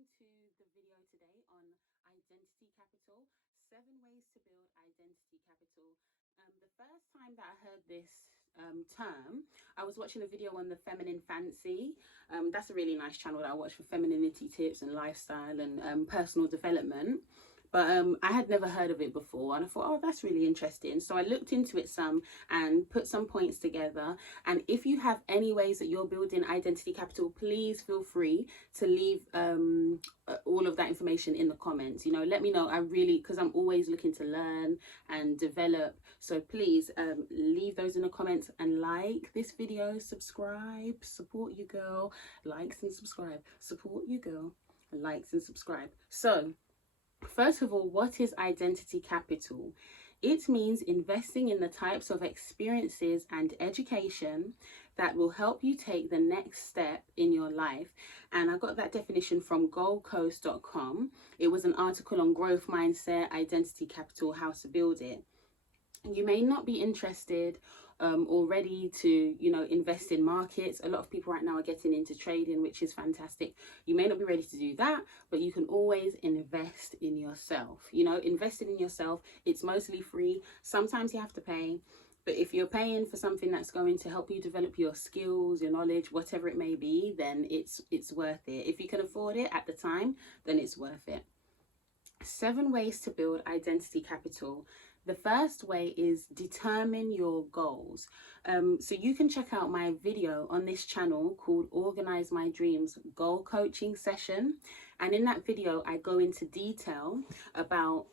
welcome to the video today on identity capital, 7 ways to build identity capital. The first time that I heard this term, I was watching a video on the Feminine Fancy. That's a really nice channel that I watch for femininity tips and lifestyle and personal development. But I had never heard of it before, and I thought, oh, that's really interesting. So I looked into it some and put some points together. And if you have any ways that you're building identity capital, please feel free to leave all of that information in the comments. You know, let me know. Because I'm always looking to learn and develop. So please leave those in the comments and like this video, subscribe, support you girl, likes and subscribe, support you girl, likes and subscribe. So first of all, what is identity capital? It means investing in the types of experiences and education that will help you take the next step in your life. And I got that definition from goldcoast.com. It was an article on growth mindset, identity capital, how to build it. You may not be interested or ready to, invest in markets. A lot of people right now are getting into trading, which is fantastic. You may not be ready to do that, but you can always invest in yourself. Investing in yourself, it's mostly free. Sometimes you have to pay. But if you're paying for something that's going to help you develop your skills, your knowledge, whatever it may be, then it's worth it. If you can afford it at the time, then it's worth it. 7 ways to build identity capital. The first way is determine your goals. So you can check out my video on this channel called Organize My Dreams Goal Coaching Session. And in that video, I go into detail about,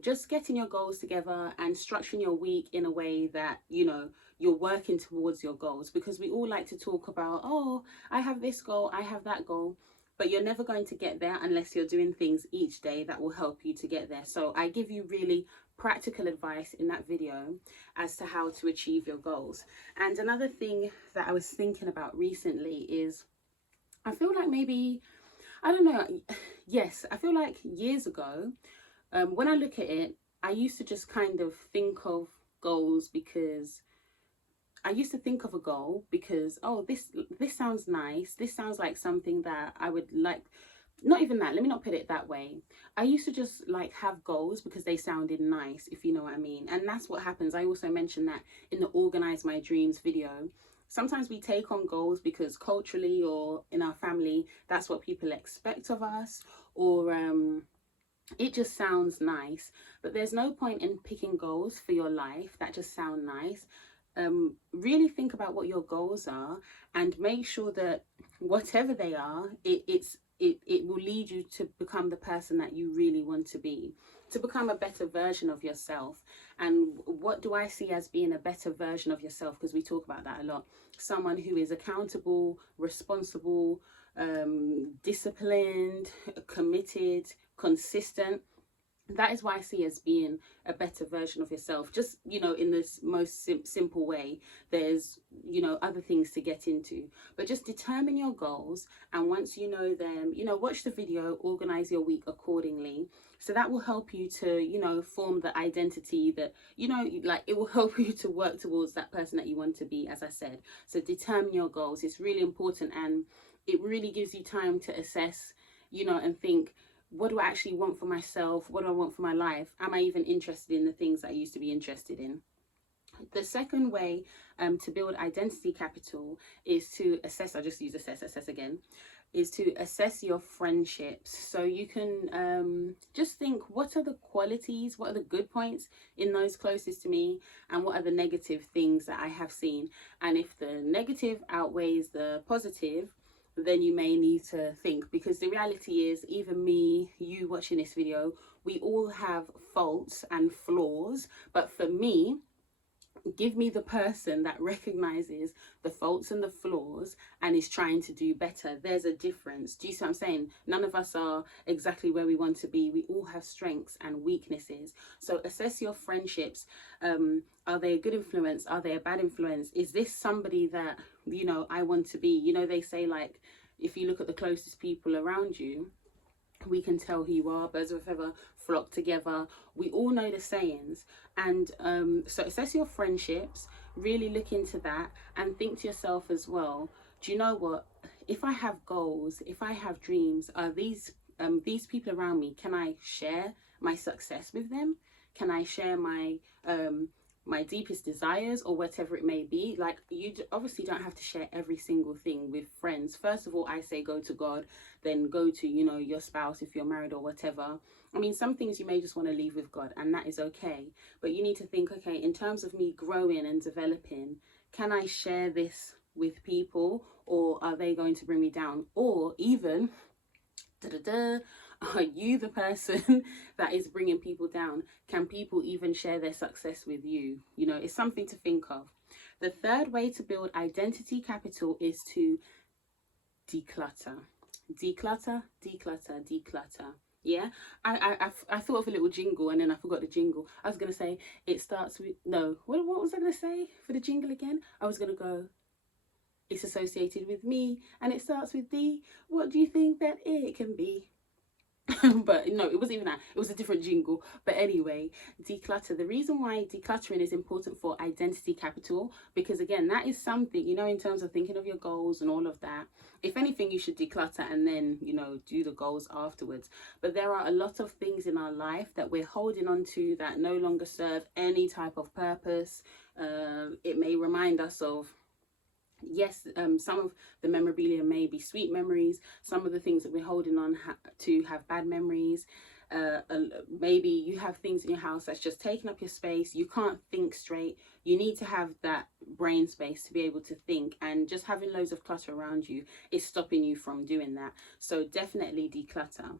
just getting your goals together and structuring your week in a way that, you're working towards your goals. Because we all like to talk about, oh, I have this goal, I have that goal. But you're never going to get there unless you're doing things each day that will help you to get there. So I give you really practical advice in that video as to how to achieve your goals. And another thing that I was thinking about recently is, I feel like maybe, I don't know, yes, I feel like years ago, when I look at it, I used to just kind of think of goals because oh, this sounds nice. This sounds like something that I would like. Not even that, let me not put it that way. I used to just like have goals because they sounded nice, if you know what I mean. And that's what happens. I also mentioned that in the Organize My Dreams video. Sometimes we take on goals because culturally or in our family, that's what people expect of us, or it just sounds nice. But there's no point in picking goals for your life that just sound nice. Really think about what your goals are and make sure that whatever they are, it will lead you to become the person that you really want to be, to become a better version of yourself. And what do I see as being a better version of yourself? Because we talk about that a lot. Someone who is accountable, responsible, disciplined, committed, consistent. That is what I see as being a better version of yourself. Just, in this most simple way. There's, other things to get into. But just determine your goals. And once you know them, watch the video, organize your week accordingly. So that will help you to, form the identity that, it will help you to work towards that person that you want to be, as I said. So determine your goals. It's really important. And it really gives you time to assess, and think, what do I actually want for myself? What do I want for my life? Am I even interested in the things that I used to be interested in? The second way to build identity capital is to assess, I just use assess again, is to assess your friendships. So you can just think, what are the qualities, what are the good points in those closest to me, and what are the negative things that I have seen? And if the negative outweighs the positive, then you may need to think, because the reality is, even me, you watching this video, we all have faults and flaws. But for me, give me the person that recognizes the faults and the flaws and is trying to do better. There's a difference. Do you see what I'm saying? None of us are exactly where we want to be. We all have strengths and weaknesses. So assess your friendships. Are they a good influence? Are they a bad influence? Is this somebody that, I want to be? They say, like, if you look at the closest people around you, we can tell who you are. Birds of a feather flock together. We all know the sayings. And so assess your friendships, really look into that, and think to yourself as well, do you know what, if I have goals, if I have dreams, are these these people around me, can I share my success with them? Can I share my my deepest desires or whatever it may be? Like, you obviously don't have to share every single thing with friends. First of all, I say go to God, then go to, you know, your spouse if you're married or whatever. I mean, some things you may just want to leave with God, and that is okay. But you need to think, okay, in terms of me growing and developing, can I share this with people, or are they going to bring me down? Or even, are you the person that is bringing people down? Can people even share their success with you? You know, it's something to think of. The third way to build identity capital is to declutter. Declutter, declutter, declutter. Yeah, I thought of a little jingle and then I forgot the jingle. I was going to say, it starts with, no, what was I going to say for the jingle again? I was going to go, it's associated with me and it starts with D. What do you think that it can be? But no, it wasn't even that. It was a different jingle. But anyway, declutter. The reason why decluttering is important for identity capital, because again, that is something, you know, in terms of thinking of your goals and all of that. If anything, you should declutter and then, you know, do the goals afterwards. But there are a lot of things in our life that we're holding on to that no longer serve any type of purpose. It may remind us of, yes, some of the memorabilia may be sweet memories. Some of the things that we're holding on to have bad memories. Maybe you have things in your house that's just taking up your space. You can't think straight. You need to have that brain space to be able to think, and just having loads of clutter around you is stopping you from doing that. So definitely declutter.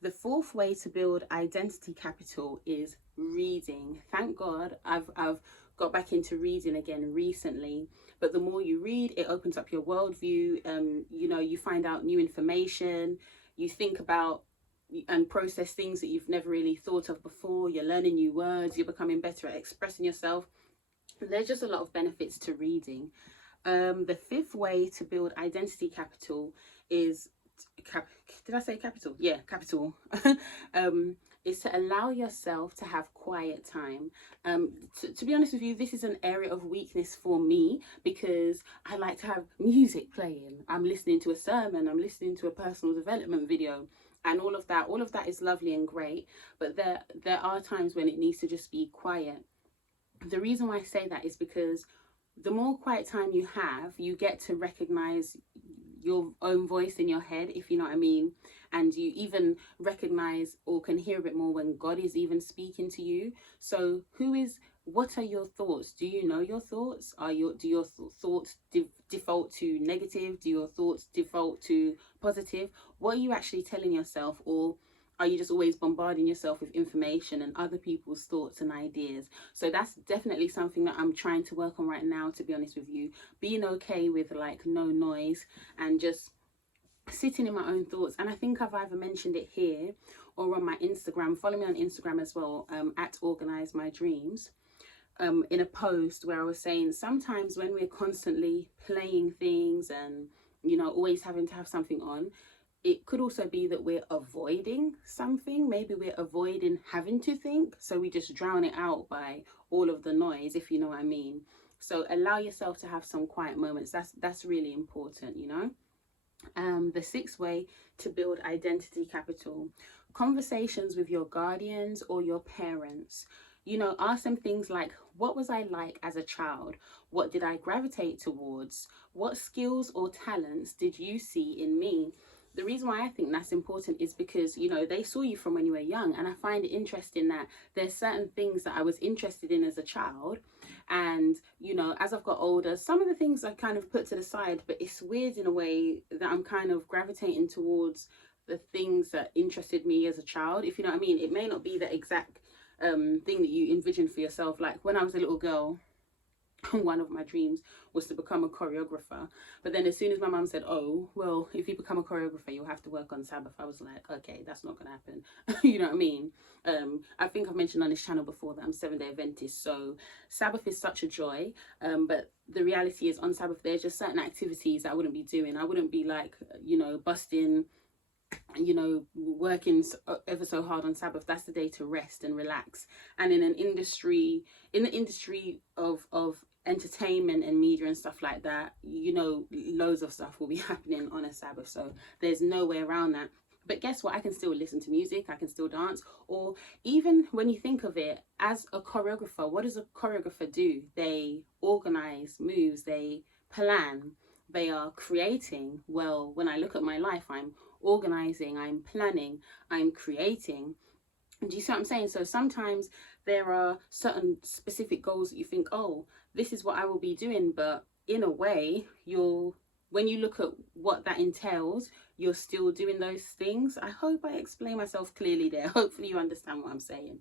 The fourth way to build identity capital is reading. Thank God I've got back into reading again recently. But the more you read, it opens up your worldview. You know, you find out new information. You think about and process things that you've never really thought of before. You're learning new words. You're becoming better at expressing yourself. There's just a lot of benefits to reading. The fifth way to build identity capital is did I say capital? Yeah, capital. Is to allow yourself to have quiet time. To be honest with you, this is an area of weakness for me, because I like to have music playing. I'm listening to a sermon, I'm listening to a personal development video, and all of that is lovely and great, but there are times when it needs to just be quiet. The reason why I say that is because the more quiet time you have, you get to recognize your own voice in your head, if you know what I mean, and you even recognize or can hear a bit more when God is even speaking to you. So what are your thoughts? Do you know your thoughts? Do your thoughts default to negative? Do your thoughts default to positive? What are you actually telling yourself? Or are you just always bombarding yourself with information and other people's thoughts and ideas? So that's definitely something that I'm trying to work on right now, to be honest with you. Being okay with like no noise and just sitting in my own thoughts. And I think I've either mentioned it here or on my Instagram. Follow me on Instagram as well, at Organize My Dreams. In a post where I was saying sometimes when we're constantly playing things and, you know, always having to have something on, it could also be that we're avoiding something. Maybe we're avoiding having to think, so we just drown it out by all of the noise, if you know what I mean. So allow yourself to have some quiet moments. That's really important, you know. The sixth way to build identity capital: conversations with your guardians or your parents. You know, ask them things like, what was I like as a child? What did I gravitate towards? What skills or talents did you see in me? The reason why I think that's important is because, you know, they saw you from when you were young, and I find it interesting that there's certain things that I was interested in as a child, and, you know, as I've got older, some of the things I kind of put to the side, but it's weird in a way that I'm kind of gravitating towards the things that interested me as a child, if you know what I mean. It may not be the exact thing that you envisioned for yourself. Like when I was a little girl, one of my dreams was to become a choreographer, but then as soon as my mum said, oh well, if you become a choreographer you'll have to work on Sabbath, I was like, okay, that's not gonna happen. You know what I mean? I think I've mentioned on this channel before that I'm 7-day Adventist, so Sabbath is such a joy, but the reality is on Sabbath there's just certain activities that I wouldn't be doing. I wouldn't be like, you know, busting, you know, working ever so hard on Sabbath. That's the day to rest and relax. And in the industry of entertainment and media and stuff like that, you know, loads of stuff will be happening on a Sabbath, so there's no way around that. But guess what? I can still listen to music, I can still dance. Or even when you think of it, as a choreographer, what does a choreographer do? They organize moves, they plan, they are creating. Well, when I look at my life, I'm organizing, I'm planning, I'm creating. Do you see what I'm saying? So sometimes there are certain specific goals that you think, oh, this is what I will be doing, but in a way, when you look at what that entails, you're still doing those things. I hope I explain myself clearly there. Hopefully you understand what I'm saying.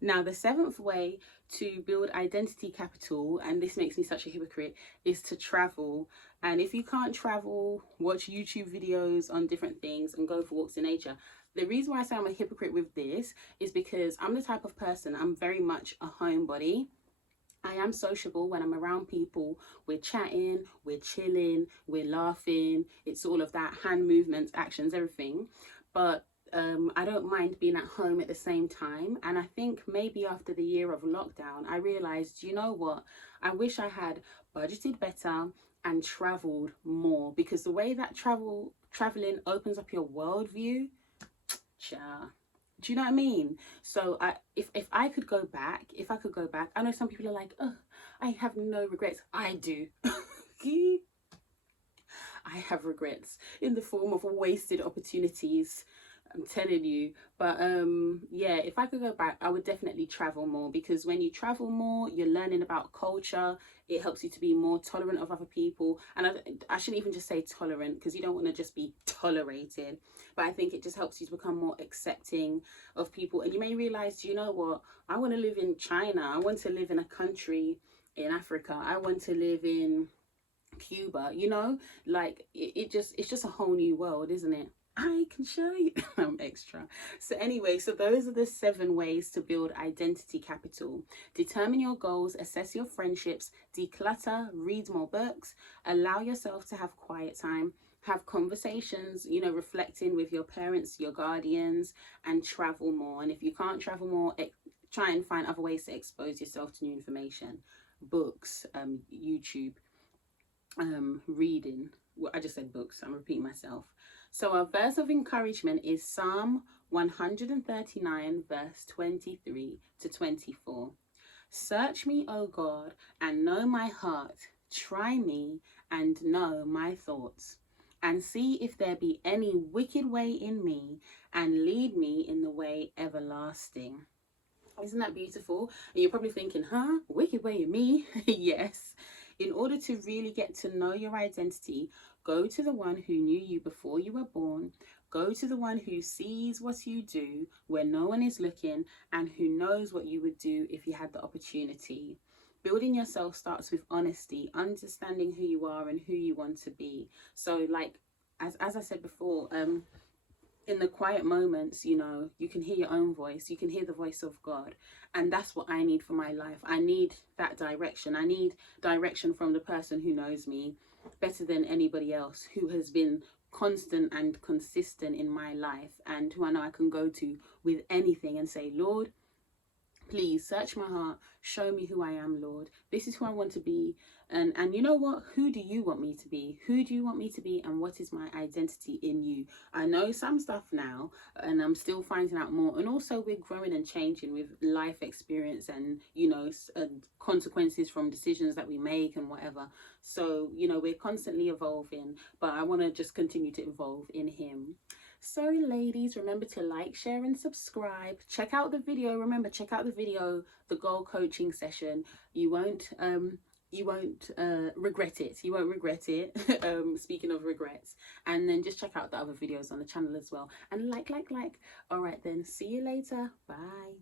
Now, the seventh way to build identity capital, and this makes me such a hypocrite, is to travel. And if you can't travel, watch YouTube videos on different things and go for walks in nature. The reason why I say I'm a hypocrite with this is because I'm the type of person, I'm very much a homebody. I am sociable when I'm around people. We're chatting, we're chilling, we're laughing. It's all of that, hand movements, actions, everything. But I don't mind being at home at the same time. And I think maybe after the year of lockdown, I realized, you know what? I wish I had budgeted better and traveled more, because the way that traveling opens up your worldview, do you know what I mean? So if I could go back, I know some people are like, oh, I have no regrets. I do. I have regrets in the form of wasted opportunities, I'm telling you. But yeah, if I could go back, I would definitely travel more, because when you travel more, you're learning about culture. It helps you to be more tolerant of other people. And I shouldn't even just say tolerant, because you don't want to just be tolerated, but I think it just helps you to become more accepting of people. And you may realize, you know what, I want to live in China, I want to live in a country in Africa, I want to live in Cuba, you know, like it's just a whole new world, isn't it? I can show you. I'm extra. So anyway, so those are the 7 ways to build identity capital. Determine your goals, assess your friendships, declutter, read more books, allow yourself to have quiet time, have conversations, you know, reflecting with your parents, your guardians, and travel more. And if you can't travel more, try and find other ways to expose yourself to new information, books, YouTube, reading. Well, I just said books, I'm repeating myself. So our verse of encouragement is Psalm 139 verse 23 to 24. Search me, O God, and know my heart. Try me and know my thoughts, and see if there be any wicked way in me, and lead me in the way everlasting. Isn't that beautiful? And you're probably thinking, huh? Wicked way in me? Yes. In order to really get to know your identity, go to the one who knew you before you were born. Go to the one who sees what you do when no one is looking, and who knows what you would do if you had the opportunity. Building yourself starts with honesty, understanding who you are and who you want to be. So like, as I said before, in the quiet moments, you know, you can hear your own voice, you can hear the voice of God. And that's what I need for my life. I need that direction. I need direction from the person who knows me better than anybody else, who has been constant and consistent in my life, and who I know I can go to with anything and say, Lord, please search my heart, show me who I am, Lord. This is who I want to be. And you know what? Who do you want me to be? Who do you want me to be? And what is my identity in you? I know some stuff now, and I'm still finding out more. And also we're growing and changing with life experience and, you know, consequences from decisions that we make and whatever. So, you know, we're constantly evolving, but I want to just continue to evolve in Him. So ladies, remember to like, share and subscribe. Check out the video. Remember, check out the video, the goal coaching session. You won't regret it. You won't regret it. Speaking of regrets. And then just check out the other videos on the channel as well. And like. All right then, see you later. Bye.